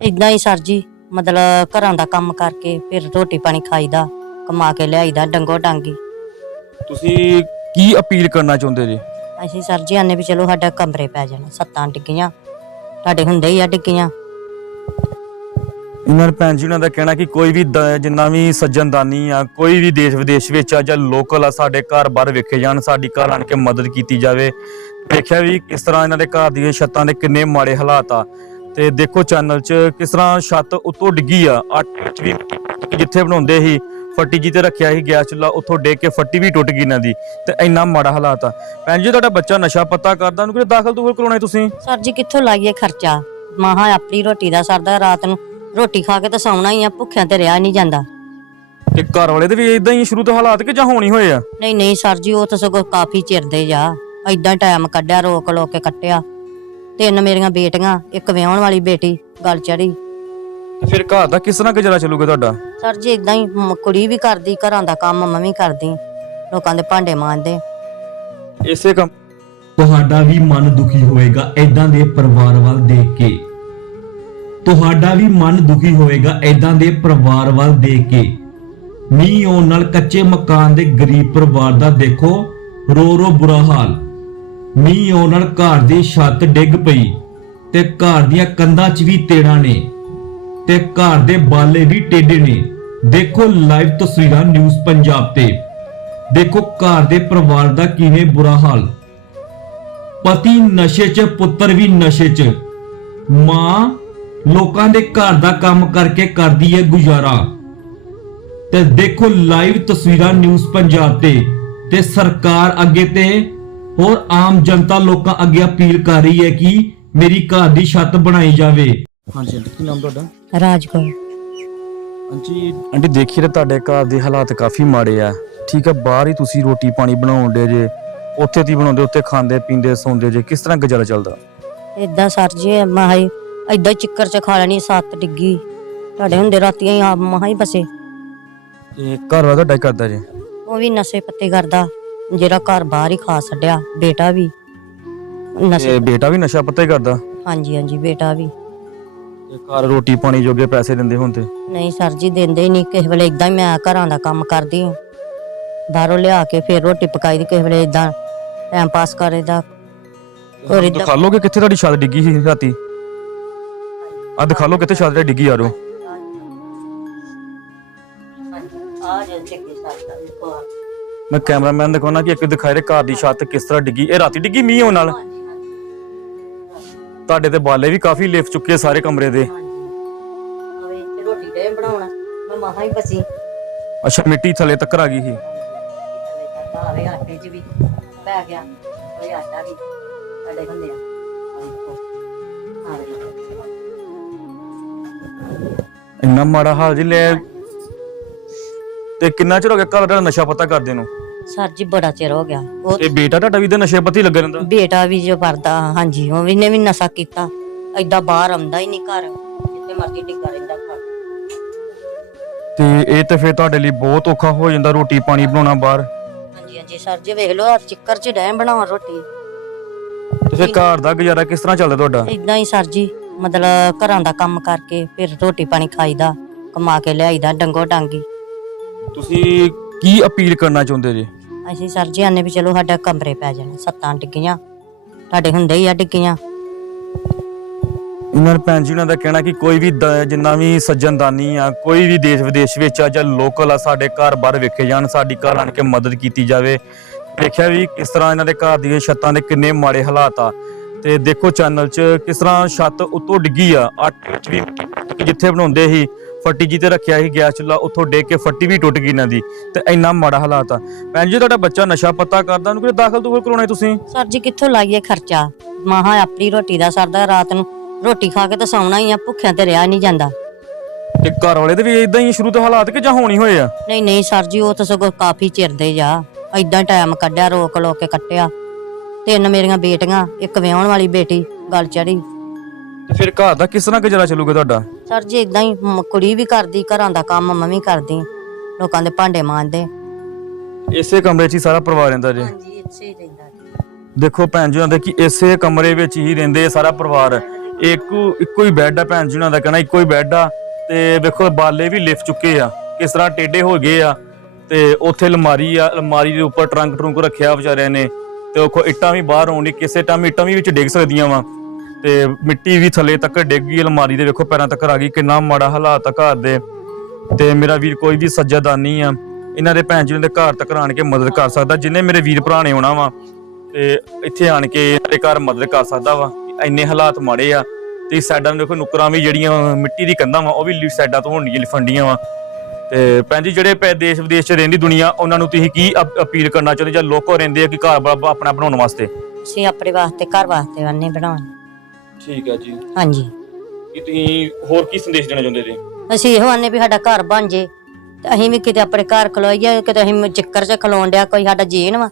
ਇਦਾਂ ਹੀ ਸਰ ਜੀ ਮਤਲਬ ਘਰਾਂ ਦਾ ਕੰਮ ਕਰਕੇ ਫਿਰ ਰੋਟੀ ਪਾਣੀ ਖਾਈਦਾ ਕਮਾ ਕੇ ਲਿਆਈਦਾ ਡੰਗੋ ਡਾਂਗੀ। ਤੁਸੀਂ ਕੀ ਅਪੀਲ ਕਰਨਾ ਚਾਹੁੰਦੇ ਜੀ? ਅਸੀਂ ਸਰ ਜੀ ਆਨੇ ਵੀ ਚਲੋ ਸਾਡਾ ਕਮਰੇ ਪੈ ਜਾਣ ਸੱਤਾਂ ਡਿੱਗੀਆਂ ਤੁਹਾਡੇ ਹੁੰਦੇ ਹੀ ਆ ਡਿੱਗੀਆਂ। ਇਹਨਾਂ ਨੇ ਭੈਣ ਜੀ ਉਹਨਾਂ ਦਾ ਕਹਿਣਾ ਕਿ ਕੋਈ ਵੀ ਦ- ਜਿੰਨਾ ਵੀ ਸੱਜਣਦਾਨੀ ਆ ਕੋਈ ਵੀ ਦੇਸ਼ ਵਿਦੇਸ਼ ਵਿੱਚ ਆ ਜਾਂ ਲੋਕਲ ਆ ਸਾਡੇ ਘਰ ਬਾਹਰ ਵੇਖੇ ਜਾਣ ਸਾਡੀ ਘਰ ਆਣ ਕੇ ਮਦਦ ਕੀਤੀ ਜਾਵੇ। ਦੇਖਿਆ ਵੀ ਕਿਸ ਤਰ੍ਹਾਂ ਇਹਨਾਂ ਦੇ ਘਰ ਦੀਆਂ ਛੱਤਾਂ ਦੇ ਕਿੰਨੇ ਮਾੜੇ ਹਾਲਾਤ ਆ। ਤੇ ਦੇਖੋ ਚੈਨਲ 'ਚ ਕਿਸ ਤਰ੍ਹਾਂ ਛੱਤ ਉੱਤੋਂ ਡਿੱਗੀ ਆ। ਵੀ ਜਿੱਥੇ ਬਣਾਉਂਦੇ ਸੀ ਫੱਟੀ ਜੀ ਤੇ ਰੱਖਿਆ ਸੀ ਗੈਸ ਚੁੱਲਾ ਉੱਥੋਂ ਡਿੱਗ ਕੇ ਫੱਟੀ ਵੀ ਟੁੱਟ ਗਈ ਇਹਨਾਂ ਦੀ। ਤੇ ਇੰਨਾ ਮਾੜਾ ਹਾਲਾਤ ਆ। ਭੈਣ ਜੀ ਤੁਹਾਡਾ ਬੱਚਾ ਨਸ਼ਾ ਪੱਤਾ ਕਰਦਾ ਉਹਨੂੰ ਕਿਤੇ ਦਾਖਲ ਦੂਖਲ ਕਰਾਉਣਾ ਤੁਸੀਂ? ਸਰ ਜੀ ਕਿੱਥੋਂ ਲਾਈਏ ਖਰਚਾ? ਮਹਾ ਆਪਣੀ ਰੋਟੀ ਦਾ ਸਰਦਾ ਰਾਤ ਨੂੰ ਰੋਟੀ ਖਾ ਕੇ ਤਾਂ ਸੌਣਾ ਹੀ ਆ ਭੁੱਖਿਆਂ ਤੇ ਰਿਹਾ ਨਹੀਂ ਜਾਂਦਾ। ਤੇ ਘਰ ਵਾਲੇ ਦੇ ਵੀ ਇਦਾਂ ਹੀ ਸ਼ੁਰੂ ਤੋਂ ਹਾਲਾਤ ਕਿ ਜਾਂ ਹੋਣੀ ਹੋਏ ਆ? ਨਹੀਂ ਨਹੀਂ ਸਰ ਜੀ ਉਹ ਤਾਂ ਸਗੋਂ ਕਾਫੀ ਚਿਰ ਦੇ ਜਾ। ਐਦਾਂ ਟਾਈਮ ਕੱਢਿਆ ਰੋਕ ਲੋ ਕੇ ਕੱਟਿਆ। ਤਿੰਨ ਮੇਰੀਆਂ ਬੇਟੀਆਂ ਇੱਕ ਵਿਆਹਣ ਵਾਲੀ ਬੇਟੀ ਗੱਲ ਚੜੀ ਫਿਰ ਘਰ ਦਾ ਕਿਸ ਤਰ੍ਹਾਂ ਗੁਜ਼ਾਰਾ ਚੱਲੂਗਾ ਤੁਹਾਡਾ? ਸਰ ਜੀ ਇਦਾਂ ਹੀ ਮ- ਕੁੜੀ ਵੀ ਕਰਦੀ ਘਰਾਂ ਦਾ ਕੰਮ ਮੈਂ ਵੀ ਕਰਦੀ ਲੋਕਾਂ ਦੇ ਭਾਂਡੇ ਮਾਂਜਦੇ। ਇਸੇ ਕੰਮ ਤੁਹਾਡਾ ਵੀ ਮਨ ਦੁਖੀ ਹੋਏਗਾ ਐਦਾਂ ਦੇ ਪਰਿਵਾਰ ਵੱਲ ਦੇਖ ਕੇ। ਤੁਹਾਡਾ ਵੀ ਮਨ ਦੁਖੀ ਹੋਏਗਾ ਐਦਾਂ ਦੇ ਪਰਿਵਾਰ ਵੱਲ ਦੇਖ ਕੇ। ਮੀਂਹ ਆਉਣ ਨਾਲ ਕੱਚੇ ਮਕਾਨ ਦੇ ਗਰੀਬ ਪਰਿਵਾਰ ਦਾ ਦੇਖੋ ਰੋ ਰੋ ਬੁਰਾ ਹਾਲ। ਮੀਂਹ ਆਉਣ ਨਾਲ ਘਰ ਦੀ ਛੱਤ ਡਿੱਗ ਪਈ ਤੇ ਘਰ ਦੀਆਂ ਕੰਧਾਂ 'ਚ ਵੀ ਤੇੜਾਂ ਨੇ ਤੇ ਘਰ ਦੇ ਬਾਲੇ ਵੀ ਟੇਢੇ ਨੇ। ਦੇਖੋ ਲਾਈਵ ਤਸਵੀਰਾਂ ਨਿਊਜ਼ ਪੰਜਾਬ ਤੇ। ਦੇਖੋ ਘਰ ਦੇ ਪਰਿਵਾਰ ਦਾ ਕਿਵੇਂ ਬੁਰਾ ਹਾਲ। ਪਤੀ ਨਸ਼ੇ 'ਚ, ਪੁੱਤਰ ਵੀ ਨਸ਼ੇ 'ਚ। ਮਾਂ ਲੋਕਾਂ ਦੇ ਘਰ ਦਾ ਕੰਮ ਕਰਕੇ ਕਰਦੀ ਹੈ ਗੁਜ਼ਾਰਾ। ਤੇ ਦੇਖੋ ਲਾਈਵ ਤਸਵੀਰਾਂ ਨਿਊਜ਼ ਪੰਜਾਬ ਤੇ। ਤੇ ਸਰਕਾਰ ਅੱਗੇ ਤੇ ਹੋਰ ਆਮ ਜਨਤਾ ਲੋਕਾਂ ਅੱਗੇ ਅਪੀਲ ਕਰ ਰਹੀ ਹੈ ਕਿ ਮੇਰੀ ਘਰ ਦੀ ਛੱਤ ਬਣਾਈ ਜਾਵੇ। ਹਾਂਜੀ ਆਂਟੀ ਕੀ ਨਾਮ ਤੁਹਾਡਾ? ਰਾਜਕੋਟ ਆਂਟੀ ਆਂਟੀ ਦੇਖੀਏ ਤਾਂ ਤੁਹਾਡੇ ਘਰ ਦੇ ਹਾਲਾਤ ਕਾਫੀ ਮਾੜੇ ਆ। ਠੀਕ ਆ ਬਾਹਰ ਹੀ ਤੁਸੀਂ ਰੋਟੀ ਪਾਣੀ ਬਣਾਉਣ ਦੇ ਜੇ ਉੱਥੇ ਤੀ ਬਣਾਉਂਦੇ ਉੱਥੇ ਖਾਂਦੇ ਪੀਂਦੇ ਸੌਂਦੇ ਜੇ ਕਿਸ ਤਰ੍ਹਾਂ ਗੁਜ਼ਾਰਾ ਚੱਲਦਾ? ਇਦਾਂ ਸਰ ਜੀ ਮਾਹੀ ਇਦਾਂ ਚਿੱਕਰ ਚ ਖਾ ਲੈਣੀ ਸੱਤ ਡਿੱਗੀ। ਤੁਹਾਡੇ ਹੁੰਦੇ ਰਾਤੀਆਂ ਹੀ ਆਪ ਮਹਾ ਬਸੇ। ਤੇ ਘਰ ਵਾਲਾ ਤੁਹਾਡਾ ਹੀ ਕਰਦਾ ਜੇ? ਉਹ ਵੀ ਨਸ਼ੇ ਪੱਤੇ ਕਰਦਾ। ਜਿਹੜਾ ਘਰ ਬਾਹਰ ਹੀ ਖਾ ਛੱਡਿਆ ਬੇਟਾ ਵੀ। ਨਸ਼ੇ ਤੇ ਬੇਟਾ ਵੀ ਨਸ਼ਾ ਪੱਤਾ ਹੀ ਕਰਦਾ? ਹਾਂਜੀ ਹਾਂਜੀ ਬੇਟਾ ਵੀ। ਤੇ ਘਰ ਰੋਟੀ ਪਾਣੀ ਜੋਗੇ ਪੈਸੇ ਦਿੰਦੇ ਹੁਣ ਤੇ? ਨਹੀਂ ਸਰ ਜੀ ਦਿੰਦੇ ਹੀ ਨਹੀਂ। ਕਿਸੇ ਵੇਲੇ ਇਦਾਂ ਹੀ ਮੈਂ ਘਰਾਂ ਦਾ ਕੰਮ ਕਰਦੀ ਹਾਂ। ਬਾਹਰੋਂ ਲਿਆ ਕੇ ਫਿਰ ਰੋਟੀ ਪਕਾਈ ਦੀ ਕਿਸੇ ਵੇਲੇ ਇਦਾਂ ਟਾਈਮ ਪਾਸ ਕਰੀਦਾ ਹੋਰ ਏਦਾਂ- ਦਿਖਾ ਲੋਗੇ ਕਿੱਥੇ ਤੁਹਾਡੀ ਛੱਤ ਡਿੱਗੀ ਸੀ ਰਾਤੀ? ਆ ਦਿਖਾ ਲਓ ਕਿੱਥੇ ਛੱਤ ਤੇ ਡਿੱਗੀ ਯਾਰੋ? ਆ ਜੇ ਚੱਕੀ ਸਾਡਾ ਮੈਂ ਕੈਮਰਾਮੈਨ ਦਿਖਾਉਣਾ ਕਿ ਇੱਕ ਦਿਖਾਏ ਰੇ ਘਰ ਦੀ ਛੱਤ ਕਿਸ ਤਰ੍ਹਾਂ ਡਿੱਗੀ। ਇਹ ਰਾਤੀ ਡਿੱਗੀ ਮੀਂਹ ਹੋਣ ਨਾਲ? ਤੁਹਾਡੇ ਤੇ ਬਾਲੇ ਵੀ ਕਾਫੀ ਲਿਫ ਚੁੱਕੇ ਸਾਰੇ ਕਮਰੇ ਦੇ। ਆਵੇ ਤੇ ਰੋਟੀ ਦੇ ਬਣਾਉਣਾ। ਮੈਂ ਮਹਾ ਹੀ ਬਸੀ। ਅੱਛਾ ਮਿੱਟੀ ਥੱਲੇ ਤੱਕ ਆ ਗਈ ਸੀ। ਆਵੇ ਆਟੇ 'ਚ ਵੀ ਪੈ ਗਿਆ। ਉਹ ਆਟਾ ਵੀ ਸਾਡੇ ਹੁੰਦੇ ਆ। ਆਹ ਦੇਖੋ। ਆਹ ਦੇਖੋ। ਇੰਨਾ ਮਾੜਾ ਹਾਲ ਜੀ ਲੈ। ਤੇ ਕਿੰਨਾ ਚਿਰ ਹੋ ਗਿਆ ਘਰ ਦਾ ਨਸ਼ਾ ਪਤਾ ਕਰਦੇ ਨੂੰ? ਸਰ ਜੀ ਬੜਾ ਚਿਰ ਹੋ ਗਿਆ। ਉਹ ਤੇ ਬੇਟਾ ਤੁਹਾਡਾ ਵੀ ਤੇ ਨਸ਼ੇ ਪੱਤੀ ਲੱਗਾ ਰਹਿੰਦਾ। ਬੇਟਾ ਵੀ ਜੋ ਕਰਦਾ ਹਾਂਜੀ ਉਹ ਵੀ ਨੇ ਵੀ ਨਸ਼ਾ ਕੀਤਾ। ਐਦਾਂ ਬਾਹਰ ਆਉਂਦਾ ਹੀ ਨਹੀਂ ਘਰ ਜਿੱਥੇ ਮਰਜ਼ੀ ਡਿੱਗਾ ਰਹਿੰਦਾ ਘਰ। ਤੇ ਇਹ ਤੇ ਫਿਰ ਤੁਹਾਡੇ ਲਈ ਬਹੁਤ ਔਖਾ ਹੋ ਜਾਂਦਾ ਰੋਟੀ ਪਾਣੀ ਬਣਾਉਣਾ ਬਾਹਰ। ਹਾਂਜੀ ਹਾਂਜੀ ਸਰ ਜੀ ਵੇਖ ਲਓ ਆਹ ਚਿੱਕਰ 'ਚ ਡੈਮ ਬਣਾਉਣ ਰੋਟੀ। ਤੇ ਫਿਰ ਘਰ ਦਾ ਗੁਜ਼ਾਰਾ ਕਿਸ ਤਰ੍ਹਾਂ ਚੱਲਦਾ ਤੁਹਾਡਾ? ਇਦਾਂ ਹੀ ਸਰ ਜੀ ਮਤਲਬ ਘਰਾਂ ਦਾ ਕੰਮ ਕਰਕੇ ਫਿਰ ਰੋਟੀ ਪਾਣੀ ਖਾਈਦਾ ਕਮਾ ਕੇ ਲਿਆਈਦਾ ਡੰਗੋ ਡਾਂਗੀ ਤੁਸੀਂ ਕੀ ਅਪੀਲ ਕਰਨਾ ਚਾਹੁੰਦੇ ਜੀ? ਅਸੀਂ ਸਰ ਜੀ ਆਨੇ ਵੀ ਚਲੋ ਸਾਡਾ ਕਮਰੇ ਪੈ ਜਾਣ, ਸੱਤਾਂ ਡਿੱਗੀਆਂ। ਤੁਹਾਡੇ ਹੁੰਦੇ ਹੀ ਆ ਡਿੱਗੀਆਂ। ਇਹਨਾਂ ਭੈਣ ਜੀ, ਉਹਨਾਂ ਦਾ ਕਹਿਣਾ ਕਿ ਕੋਈ ਵੀ ਦ- ਜਿੰਨਾ ਵੀ ਸੱਜਣਦਾਨੀ ਆ, ਕੋਈ ਵੀ ਦੇਸ਼ ਵਿਦੇਸ਼ ਵਿੱਚ ਆ ਜਾਂ ਲੋਕਲ ਆ, ਸਾਡੇ ਘਰ ਬਾਹਰ ਵੇਖੇ ਜਾਣ, ਸਾਡੀ ਘਰ ਆਣ ਕੇ ਮਦਦ ਕੀਤੀ ਜਾਵੇ। ਦੇਖਿਆ ਵੀ ਕਿਸ ਤਰ੍ਹਾਂ ਇਹਨਾਂ ਦੇ ਘਰ ਦੀਆਂ ਛੱਤਾਂ ਦੇ ਕਿੰਨੇ ਮਾੜੇ ਹਾਲਾਤ ਆ। ਤੇ ਦੇਖੋ ਚੈਨਲ 'ਚ ਕਿਸ ਤਰ੍ਹਾਂ ਛੱਤ ਉੱਤੋਂ ਡਿੱਗੀ ਆ ਆਟੇ ਵਿੱਚ ਵੀ ਜਿੱਥੇ ਬਣਾਉਂਦੇ ਸੀ ਫੱਟੀ ਜੀ ਤੇ ਰੱਖਿਆ ਸੀ ਗੈਸ ਚੁੱਲਾ ਉੱਥੋਂ ਡਿੱਗ ਕੇ ਫੱਟੀ ਵੀ ਟੁੱਟ ਗਈ ਇਹਨਾਂ ਦੀ ਤੇ ਇੰਨਾ ਮਾੜਾ ਹਾਲਾਤ ਆ। ਭੈਣ ਜੀ ਤੁਹਾਡਾ ਬੱਚਾ ਨਸ਼ਾ ਪੱਤਾ ਕਰਦਾ ਉਹਨੂੰ ਕਿਤੇ ਦਾਖਲ ਦੂਖਲ ਕਰਾਉਣਾ ਤੁਸੀਂ? ਸਰ ਜੀ ਕਿੱਥੋਂ ਲਾਈਏ ਖਰਚਾ? ਮਹਾ ਆਪਣੀ ਰੋਟੀ ਦਾ ਸਰਦਾ ਰਾਤ ਨੂੰ ਰੋਟੀ ਖਾ ਕੇ ਤਾਂ ਸੌਣਾ ਹੀ ਆ ਭੁੱਖਿਆਂ ਤੇ ਰਿਹਾ ਨਹੀਂ ਜਾਂਦਾ। ਤੇ ਘਰ ਵਾਲੇ ਦੇ ਵੀ ਇਦਾਂ ਹੀ ਸ਼ੁਰੂ ਤੋਂ ਹਾਲਾਤ ਕਿ ਜਾਂ ਹੋਣੀ ਹੋਏ ਆ? ਨਹੀਂ ਨਹੀਂ ਸਰ ਜੀ ਉਹ ਤਾਂ ਸਗੋਂ ਕਾਫੀ ਚਿਰ ਦੇ ਜਾ। ਐਦਾਂ ਟਾਈਮ ਕੱਢਿਆ ਰੋਕ ਲੋ ਕੇ ਕੱਟਿਆ। ਤਿੰਨ ਮੇਰੀਆਂ ਬੇਟੀਆਂ ਇੱਕ ਵਿਆਹਣ ਵਾਲੀ ਬੇਟੀ ਗੱਲ ਚੜੀ ਤੇ ਫਿਰ ਘਰ ਦਾ ਕਿਸ ਤਰ੍ਹਾਂ ਗੁਜ਼ਾਰਾ ਚੱਲੂਗਾ ਤੁਹਾਡਾ? ਸਰ ਜੀ ਇਦਾਂ ਹੀ ਮ- ਕੁੜੀ ਵੀ ਕਰਦੀ ਘਰਾਂ ਦਾ ਕੰਮ ਮੈਂ ਵੀ ਕਰਦੀ ਲੋਕਾਂ ਦੇ ਭਾਂਡੇ ਮਾਂਜਦੇ। ਇਸੇ ਕਮਰੇ 'ਚ ਹੀ ਸਾਰਾ ਪਰਿਵਾਰ ਰਹਿੰਦਾ ਜੀ। ਹਾਂਜੀ ਇੱਥੇ ਹੀ ਰਹਿੰਦਾ ਦੇਖੋ ਭੈਣ ਜੀ ਉਹਨਾਂ ਦੇ ਕਿ ਇਸੇ ਕਮਰੇ ਵਿੱਚ ਹੀ ਰਹਿੰਦੇ ਆ ਸਾਰਾ ਪਰਿਵਾਰ। ਇੱਕੋ ਇੱਕੋ ਹੀ ਬੈੱਡ ਆ ਭੈਣ ਜੀ ਉਹਨਾਂ ਦਾ ਕਹਿਣਾ ਇੱਕੋ ਹੀ ਬੈੱਡ ਆ। ਤੇ ਵੇਖੋ ਬਾਲੇ ਵੀ ਲਿਫਟ ਚੁੱਕੇ ਆ ਕਿਸ ਤਰ੍ਹਾਂ ਟੇਢੇ ਹੋ ਗਏ ਆ। ਤੇ ਉੱਥੇ ਅਲਮਾਰੀ ਆ ਅਲਮਾਰੀ ਦੇ ਉੱਪਰ ਟਰੰਕ ਟਰੁੰਕ ਰੱਖਿਆ ਵਿਚਾਰਿਆਂ ਨੇ। ਤੇ ਉਹ ਇੱਟਾਂ ਵੀ ਬਾਹਰ ਆਉਣੀ ਕਿਸੇ ਟਾਈਮ ਇੱਟਾਂ ਵੀ ਵਿੱਚ ਡਿੱਗ ਸਕਦੀਆਂ ਵਾ। ਤੇ ਮਿੱਟੀ ਵੀ ਥੱਲੇ ਤੱਕ ਡਿੱਗ ਗਈ, ਅਲਮਾਰੀ ਦੇ ਵੇਖੋ ਪੈਰਾਂ ਤੱਕ ਆ ਗਈ, ਕਿੰਨਾ ਮਾੜਾ ਹਾਲਾਤ ਆ ਘਰ ਦੇ। ਤੇ ਮੇਰਾ ਵੀਰ ਕੋਈ ਵੀ ਸੱਜਾਦਾਨੀ ਆ, ਇਹਨਾਂ ਦੇ ਭੈਣ ਜੀ ਦੇ ਘਰ ਤੱਕ ਆਣ ਕੇ ਮਦਦ ਕਰ ਸਕਦਾ, ਜਿੰਨੇ ਮੇਰੇ ਵੀਰ ਭਰਾ ਨੇ ਆਉਣਾ ਵਾ, ਤੇ ਇੱਥੇ ਆਣ ਕੇ ਇਹਨਾਂ ਦੇ ਘਰ ਮਦਦ ਕਰ ਸਕਦਾ ਵਾ। ਇੰਨੇ ਹਾਲਾਤ ਮਾੜੇ ਆ, ਤੇ ਸਾਈਡਾਂ ਨੂੰ ਦੇਖੋ ਨੁਕਰਾਂ ਵੀ ਜਿਹੜੀਆਂ ਮਿੱਟੀ ਦੀ ਕੰਧਾਂ ਵਾ, ਉਹ ਵੀ ਸਾਈਡਾਂ ਤੋਂ ਹੋਣਗੀਆਂ ਲਿਫੰਡੀਆਂ ਵਾ। ਤੇ ਭੈਣ ਜੀ, ਜਿਹੜੇ ਪੈ ਦੇਸ਼ ਵਿਦੇਸ਼ 'ਚ ਰਹਿੰਦੀ ਦੁਨੀਆ, ਉਹਨਾਂ ਨੂੰ ਤੁਸੀਂ ਕੀ ਅਪੀਲ ਕਰਨਾ ਚਾਹੁੰਦੇ ਜਾਂ ਲੋਕੋ ਰਹਿੰਦੇ ਆ ਕਿ ਘਰ ਆਪਣਾ ਬਣਾਉਣ ਵਾਸਤੇ? ਅਸੀਂ ਆਪਣੇ ਵਾਸਤੇ, ਘਰ ਵਾਸਤੇ ਵੰਨੇ ਬਣਾਉਣ। ਠੀਕ ਹੈ ਜੀ। ਹਾਂਜੀ। ਕੀ ਤੁਸੀਂ ਹੋਰ ਕੀ ਸੰਦੇਸ਼ ਦੇਣਾ ਚਾਹੁੰਦੇ ਜੀ? ਅਸੀਂ ਇਹੋ ਆਨੇ ਵੀ ਸਾਡਾ ਘਰ ਬਣ ਜੇ ਤੇ ਅਸੀਂ ਵੀ ਕਿਤੇ ਆਪਣੇ ਘਰ ਖਲੋਈਏ ਕਿਤੇ ਅਸੀਂ ਚੱਕਰ 'ਚ ਖਲੋਣ ਡਿਆ ਕੋਈ ਸਾਡਾ ਜੀਣ ਵਾ।